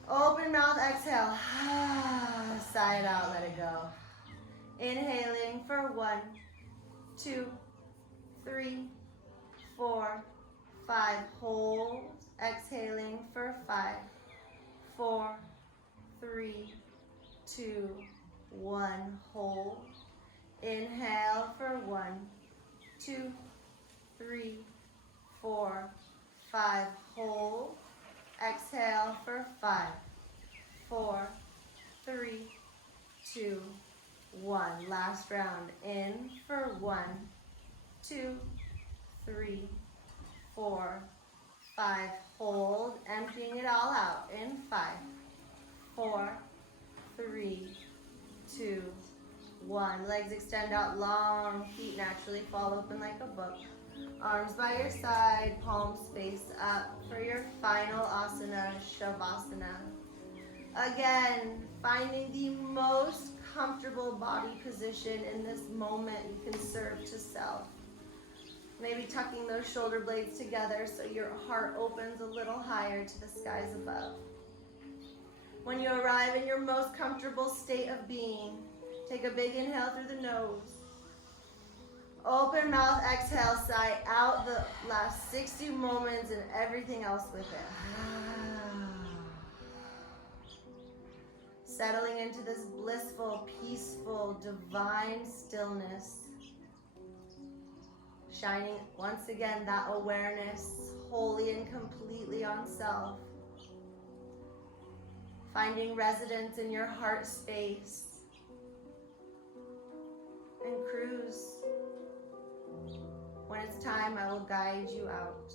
Open mouth, exhale. Sigh it out, let it go. Inhaling for 1, 2, 3, 4, 5. Hold. Exhaling for 5, 4, 3, 2, 1. Hold. Inhale for 1, 2, 3, 4, 5. Hold. Exhale for 5, 4, 3, 2, 1. Last round. In for 1, 2, 3, 4, 5. Hold. Emptying it all out. In 5, 4, 3, 2, 1. Legs extend out long. Feet naturally fall open like a book. Arms by your side, palms face up for your final asana, Shavasana. Again, finding the most comfortable body position in this moment you can serve to self. Maybe tucking those shoulder blades together so your heart opens a little higher to the skies above. When you arrive in your most comfortable state of being, take a big inhale through the nose. Open mouth, exhale, sigh out the last 60 moments and everything else with it. Settling into this blissful, peaceful, divine stillness. Shining once again that awareness wholly and completely on self. Finding residence in your heart space. And cruise. When it's time, I will guide you out.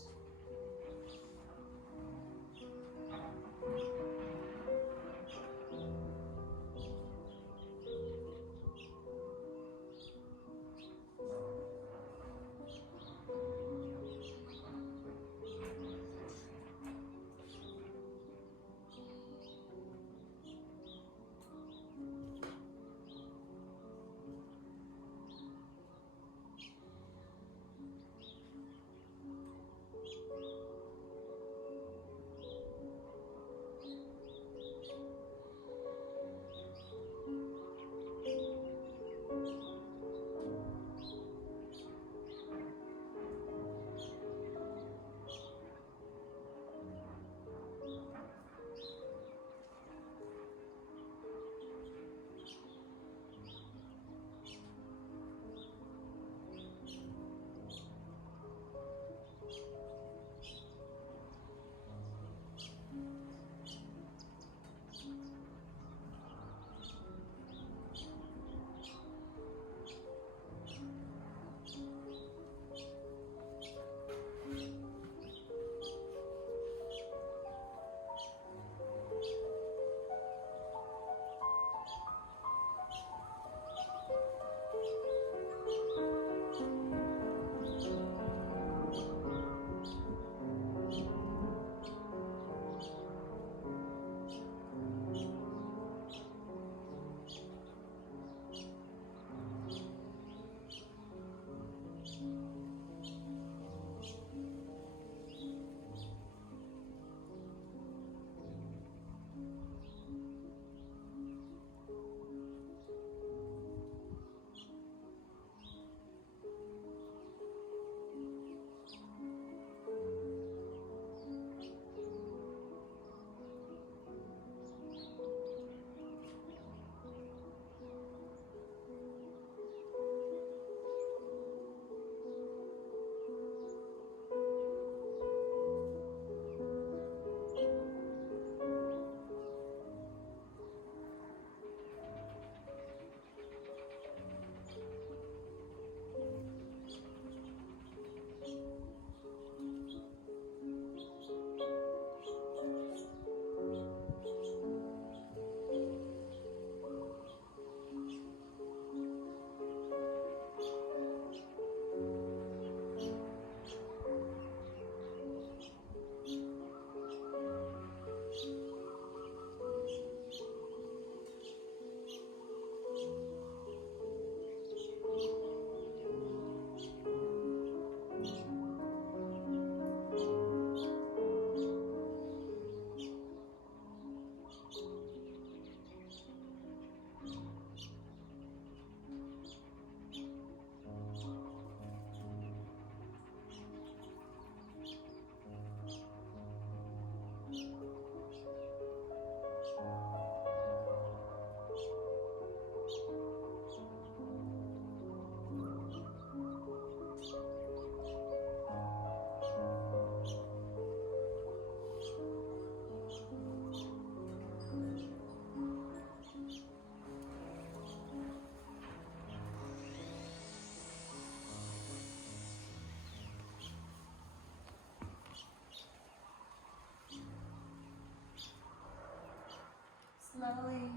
slowly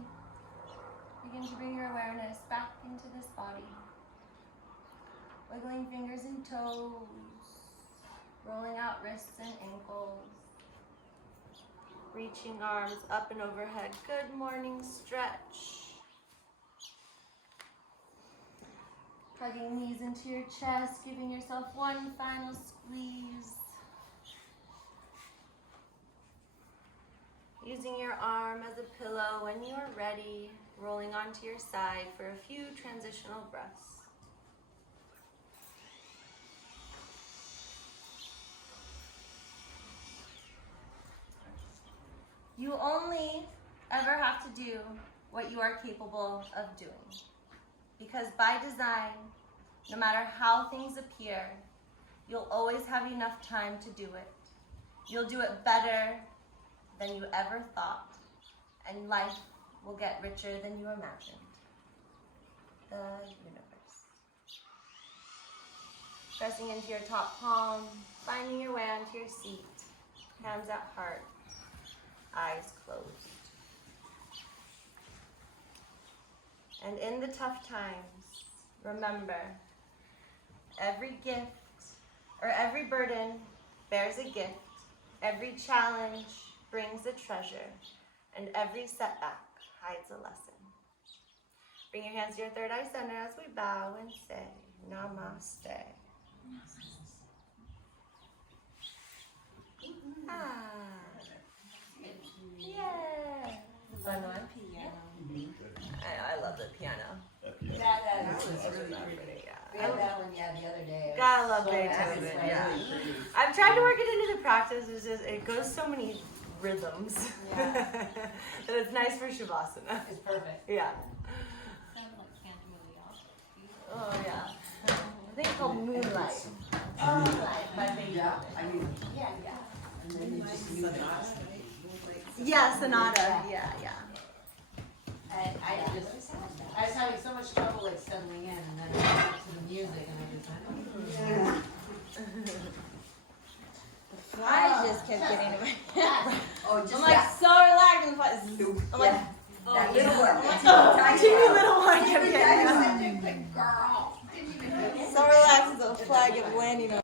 begin to bring your awareness back into this body. Wiggling fingers and toes, rolling out wrists and ankles. Reaching arms up and overhead. Good morning stretch. Hugging knees into your chest, giving yourself one final squeeze. Using your arm as a pillow when you are ready, rolling onto your side for a few transitional breaths. You only ever have to do what you are capable of doing. Because by design, no matter how things appear, you'll always have enough time to do it. You'll do it better than you ever thought, and life will get richer than you imagined. The universe. Pressing into your top palm, finding your way onto your seat, hands at heart, eyes closed. And in the tough times, remember, every gift or every burden bears a gift, every challenge brings a treasure, and every setback hides a lesson. Bring your hands to your third eye center as we bow and say, Namaste. Yeah. Fun one? I love the piano. That was really pretty. We had that one, the other day. Gotta love So Beethoven, nice. yeah. Really I've tried to work it into the practice. It's just, it goes so many rhythms Yeah. that it's nice for Shavasana. It's perfect. Yeah. Sounded like Can't Really Off. Oh yeah. I think it's called Moonlight. Moonlight by Beethoven. Yeah, I mean, Yeah. and then you just use it. Yeah, Sonata. Yeah. And I was having so much trouble like settling in, and then I went to the music, and I just went, I just kept getting in my head. Oh, just I'm like that. so relaxed. I'm like, That little one. teeny little one kept Yeah, getting you're up. such a good girl. Didn't even notice. So relaxed, the flag of landing on.